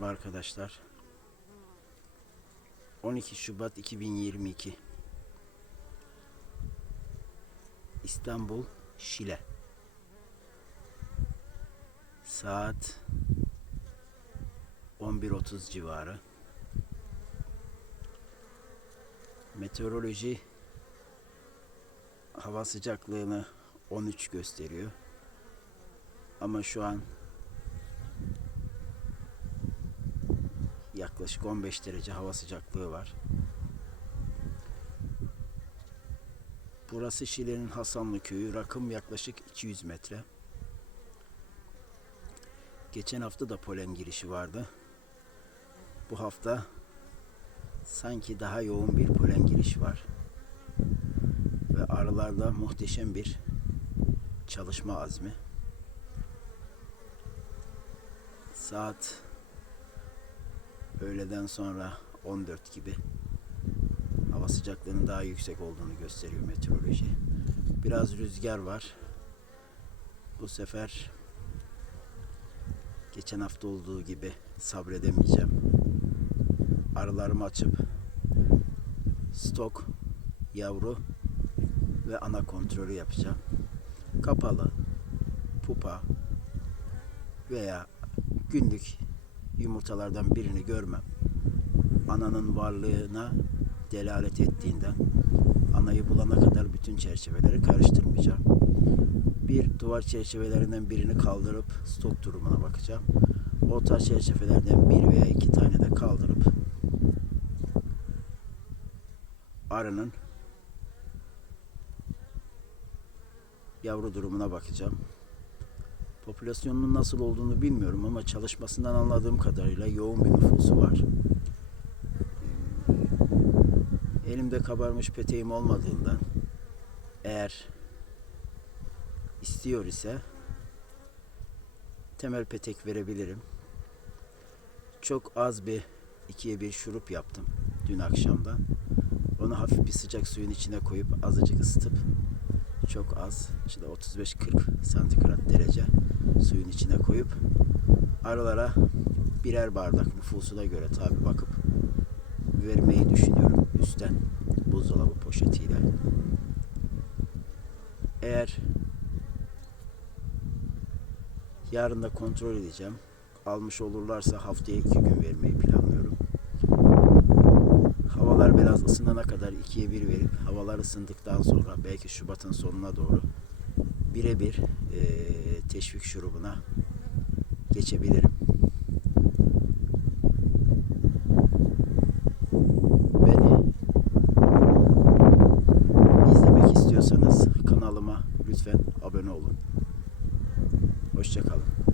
Merhaba arkadaşlar. 12 Şubat 2022 İstanbul Şile Saat 11.30 civarı Meteoroloji hava sıcaklığını 13 gösteriyor. Ama şu an yaklaşık 15 derece hava sıcaklığı var. Burası Şile'nin Hasanlı köyü. Rakım yaklaşık 200 metre. Geçen hafta da polen girişi vardı. Bu hafta sanki daha yoğun bir polen girişi var. Ve arılarda muhteşem bir çalışma azmi. Saat öğleden sonra 14 gibi hava sıcaklığının daha yüksek olduğunu gösteriyor meteoroloji. Biraz rüzgar var. Bu sefer geçen hafta olduğu gibi sabredemeyeceğim. Arılarımı açıp stok, yavru ve ana kontrolü yapacağım. Kapalı, pupa veya günlük yumurtalardan birini görmem. Ananın varlığına delalet ettiğinden anayı bulana kadar bütün çerçeveleri karıştırmayacağım. Bir duvar çerçevelerinden birini kaldırıp stok durumuna bakacağım. O tarz çerçevelerden bir veya iki tane de kaldırıp arının yavru durumuna bakacağım. Popülasyonunun nasıl olduğunu bilmiyorum ama çalışmasından anladığım kadarıyla yoğun bir nüfusu var. Elimde kabarmış peteğim olmadığından eğer istiyor ise temel petek verebilirim. Çok az bir ikiye bir şurup yaptım dün akşamdan. Onu hafif bir sıcak suyun içine koyup azıcık ısıtıp çok az işte 35-40 santigrat derece suyun içine koyup arılara birer bardak nüfusuna göre tabi bakıp vermeyi düşünüyorum üstten buzdolabı poşetiyle. Eğer yarın da kontrol edeceğim. Almış olurlarsa haftaya iki gün vermeyi planlıyorum. Havalar biraz ısınana kadar ikiye bir verip havalar ısındıktan sonra belki Şubat'ın sonuna doğru birebir eee teşvik şurubuna geçebilirim. Beni izlemek istiyorsanız kanalıma lütfen abone olun. Hoşçakalın.